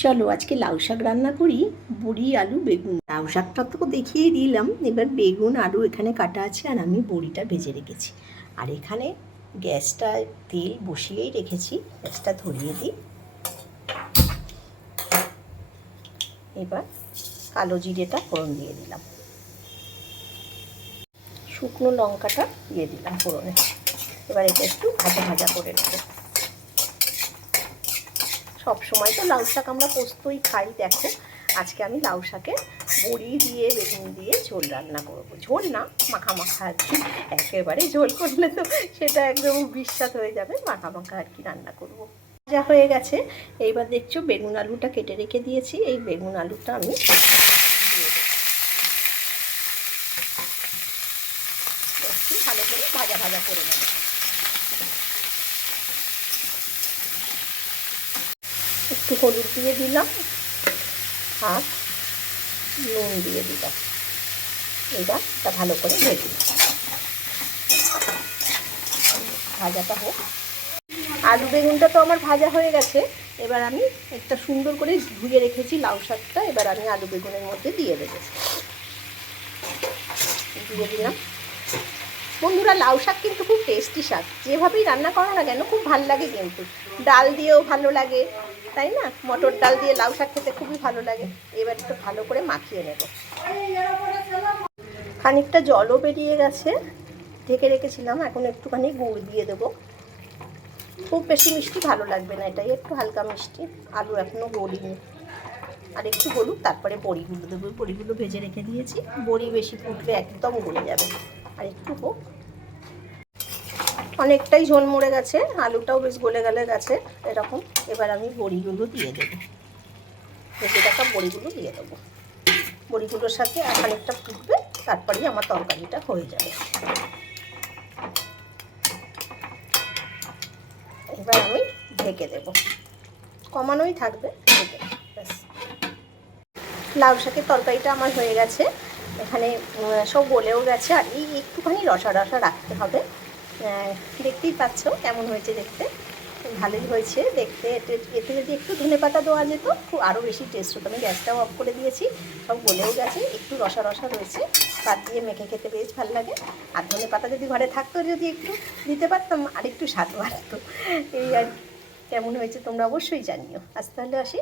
চলো আজকে লাউ শাক রান্না করি। বড়ি আলু বেগুন, লাউ শাকটা তো দেখিয়ে দিলাম, এবার বেগুন আলু এখানে কাটা আছে আর আমি বড়িটা ভেজে রেখেছি। আর এখানে গ্যাসটা তেল বসিয়েই রেখেছি, গ্যাসটা ধরিয়ে দিই। এবার কালো জিরেটা ফোড়ন দিয়ে দিলাম, শুকনো লঙ্কাটা দিয়ে দিলাম ফোড়নে। এবার এটা একটু ভাজা ভাজা করে নেব। সব সময় তো লাউ শাক আমরা পোস্তই খাই, দেখো আজকে আমি লাউ শাকে বড়ি দিয়ে বেগুন দিয়ে ঝোল রান্না করব। ঝোল না, মাখা মাখা আর কি। একেবারে ঝোল করলে তো সেটা একদম বিস্বাদ হয়ে যাবে, মাখা মাখা আর কি রান্না করব। যা হয়ে গেছে, এইবার দেখছো বেগুন আলুটা কেটে রেখে দিয়েছি। এই বেগুন আলুটা আমি দিয়ে দেবো, একটু ভালো করে ভাজা ভাজা করে নেব। একটু হলুদ দিয়ে দিলাম আর নুন দিয়ে দিলাম। এটা ভালো করে ভেজে ভাজাটা হোক। আলু বেগুনটা তো আমার ভাজা হয়ে গেছে। এবার আমি একটা সুন্দর করে ধুয়ে রেখেছি লাউ শাকটা, এবার আমি আলু বেগুনের মধ্যে দিয়ে দেবো। দিয়ে দিলাম। বন্ধুরা, লাউ শাক কিন্তু খুব টেস্টি শাক, যেভাবেই রান্না করো না কেন খুব ভালো লাগে। কিন্তু ডাল দিয়েও ভালো লাগে, তাই না? মটর ডাল দিয়ে লাউ শাক খেতে খুবই ভালো লাগে। এবার একটু ভালো করে মাখিয়ে নেব। খানিকটা জলও বেরিয়ে গেছে, ঢেকে রেখেছিলাম। এখন একটুখানি গুড় দিয়ে দেবো। খুব বেশি মিষ্টি ভালো লাগবে না, এটাই একটু হালকা মিষ্টি। আলু এখনও গলিনি। আর একটু হলুদ, তারপরে বড়িগুলো দেবো। বড়িগুলো ভেজে রেখে দিয়েছি, বড়ি বেশি ফুটলে একদম গলে যাবে। আর একটু হোক। অনেকটাই ঝোল মরে গেছে, আলুটাও বেশ গলে গেলে গেছে এরকম। এবার আমি বড়িগুলো দিয়ে দেবো, ভেজে রাখা বড়িগুলো দিয়ে দেবো। বড়িগুলোর সাথে আর খানিকটা ফুটবে, তারপরেই আমার তরকারিটা হয়ে যাবে। এবার আমি ঢেকে দেবো, কমানোই থাকবে। লাউ শাকের তরকারিটা আমার হয়ে গেছে, এখানে সব গলেও গেছে। আর এই একটুখানি রসা রসা রাখতে হবে। দেখতেই পাচ্ছ কেমন হয়েছে দেখতে, ভালোই হয়েছে দেখতে। এতে যদি একটু ধনেপাতা দেওয়া যেত খুব আরও বেশি টেস্ট হতো। আমি গ্যাসটাও অফ করে দিয়েছি, সব গলেও গেছে, একটু রসা রসা রয়েছে। ভাত দিয়ে মেখে খেতে বেশ ভালো লাগে। আর ধনেপাতা যদি ঘরে থাকতো, যদি একটু দিতে পারতাম, আর একটু স্বাদ বাড়তো। এই আর কেমন হয়েছে তোমরা অবশ্যই জানিও। আজ তাহলে আসি।